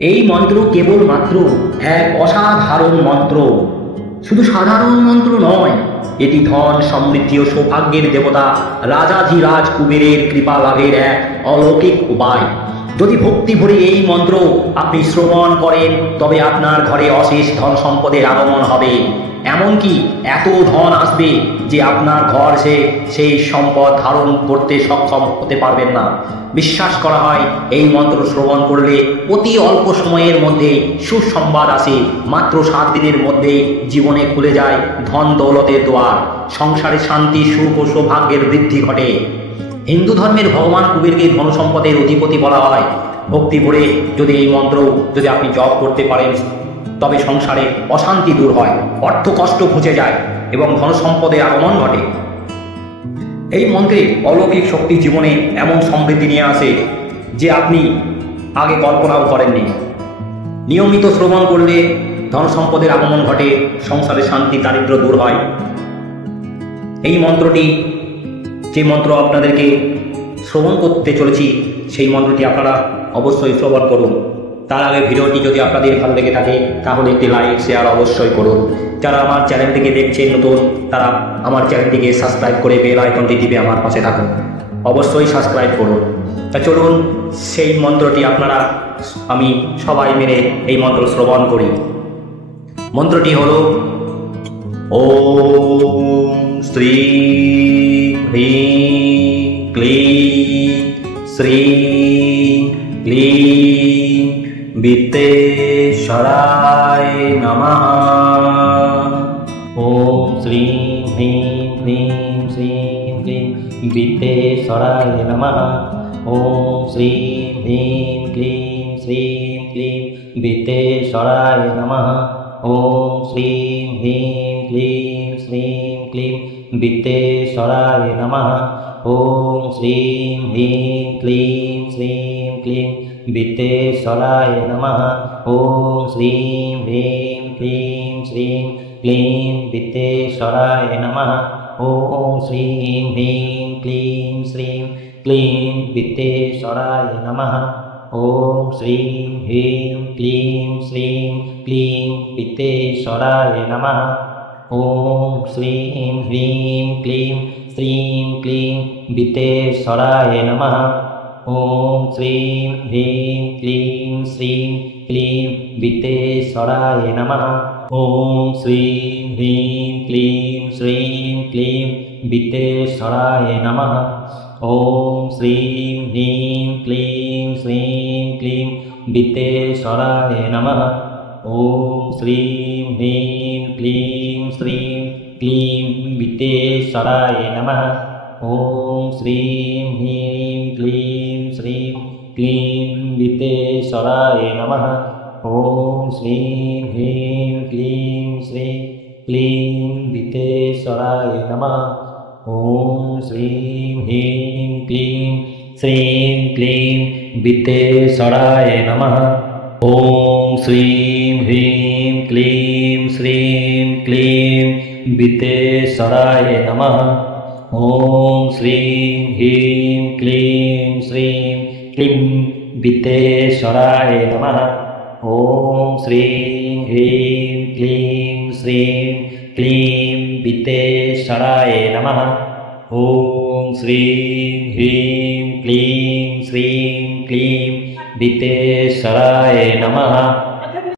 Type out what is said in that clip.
এই মন্ত্র কেবলমাত্র এক অসাধারণ মন্ত্র। শুধু সাধারণ মন্ত্র নয়, এটি ধন সমৃদ্ধি ও সৌভাগ্যের দেবতা রাজাধিরাজ কুবেরের কৃপা লাভের এক অলৌকিক উপায়। যদি ভক্তি ভরে এই মন্ত্র আপনি শ্রবণ করেন, তবে আপনার ঘরে অশেষ ধন সম্পদের আগমন হবে। এমনকি এত ধন আসবে যে আপনার ঘর সেই সম্পদ ধারণ করতে সক্ষম হতে পারবেন না। বিশ্বাস করা হয় এই মন্ত্র শ্রবণ করলে অতি অল্প সময়ের মধ্যে সুসংবাদ আসে। মাত্র 7 দিনের মধ্যেই জীবনে খুলে যায় ধন দৌলতের দ্বার, সংসারে শান্তি, সুখ ও সৌভাগ্যের বৃদ্ধি ঘটে। হিন্দু ধর্মের ভগবান কুবেরকে ধন সম্পদের অধিপতি বলা হয়। ভক্তি ভরে যদি এই মন্ত্র আপনি জপ করতে পারেন, তবে সংসারে অশান্তি দূর হয়, অর্থ কষ্ট ঘুচে যায় এবং ধন সম্পদের আগমন ঘটে। এই মন্ত্রে অলৌকিক শক্তি জীবনে এমন সমৃদ্ধি নিয়ে আসে যে আপনি আগে কল্পনাও করেননি। নিয়মিত শ্রবণ করলে ধন সম্পদের আগমন ঘটে, সংসারে শান্তি দারিদ্র্য দূর হয়। এই মন্ত্রটি, যে মন্ত্র আপনাদেরকে শ্রবণ করতে চলেছি, সেই মন্ত্রটি আপনারা অবশ্যই শ্রবণ করুন। তার আগে ভিডিওটি যদি আপনাদের ভালো লেগে থাকে তাহলে একটি লাইক শেয়ার অবশ্যই করুন। যারা আমার চ্যানেলটিকে দেখছেন নতুন, তারা আমার চ্যানেলটিকে সাবস্ক্রাইব করে বেল আইকনটি টিপে আমার পাশে থাকুন। অবশ্যই সাবস্ক্রাইব করুন। তা চলুন সেই মন্ত্রটি আমি সবাই মিলে এই মন্ত্র শ্রবণ করি। মন্ত্রটি হলো ওম শ্রী হ্রিং ক্লিং শ্রীং ক্লিং বিত্তেশ্বরায় নমঃ। ओम श्रीं ह्रीं क्लीं श्रीं क्लीं वित्तेश्वराय नमः। ओम श्रीं ह्रीं क्लीं श्रीं क्लीं वित्तेश्वराय नमः। ओम श्रीं ह्रीं क्लीं श्रीं क्लीं वित्तेश्वराय नमः। ओम श्रीं ह्रीं क्लीं श्रीं क्लीं वित्तेश्वराय नमः। ओम श्रीं ह्रीं क्लीं श्रीं क्लीं वित्तेश्वराय नमः। ओम श्रीं ह्रीं क्लीं श्रीं क्लीं वित्तेश्वराय नमः। ओम श्रीं ह्रीं क्लीं श्रीं क्लीं वित्तेश्वराय नमः। ओम श्रीं ह्रीं क्लीं श्रीं क्लीं वित्तेश्वराय नमः। ओम श्रीं ह्रीं क्लीं श्रीं क्लीं वित्तेश्वराय नमः। ओम श्रीं ह्रीं क्लीं श्रीं क्लीं वित्तेश्वराय नमः। ओम श्रीं ह्रीं क्लीं श्रीं क्लीं वित्तेश्वराय नमः। ओम श्रीं ह्रीं क्लीं श्रीं क्लीं वित्तेश्वराय नमः। ओम श्रीं ह्रीं क्लीं श्रीं क्लीं वित्तेश्वराय नमः। ओम श्रीं ह्रीं क्लीं श्रीं क्लीं वित्तेश्वराय नमः। ओम श्रीं ह्रीं क्लीं श्रीं क्लीं वित्तेश्वराय नमः। ओम श्रीं ह्रीं क्लीं श्रीं क्लीं वित्तेश्वराय नमः। ओम श्रीं ह्रीं क्लीं श्रीं क्लीं वित्तेश्वराय नमः। ओम श्रीं ह्रीं क्लीं श्रीं क्लीं वित्तेश्वराय नमः। ओम श्रीं ह्रीं क्लीं श्रीं क्लीं वित्तेश्वराय नमः।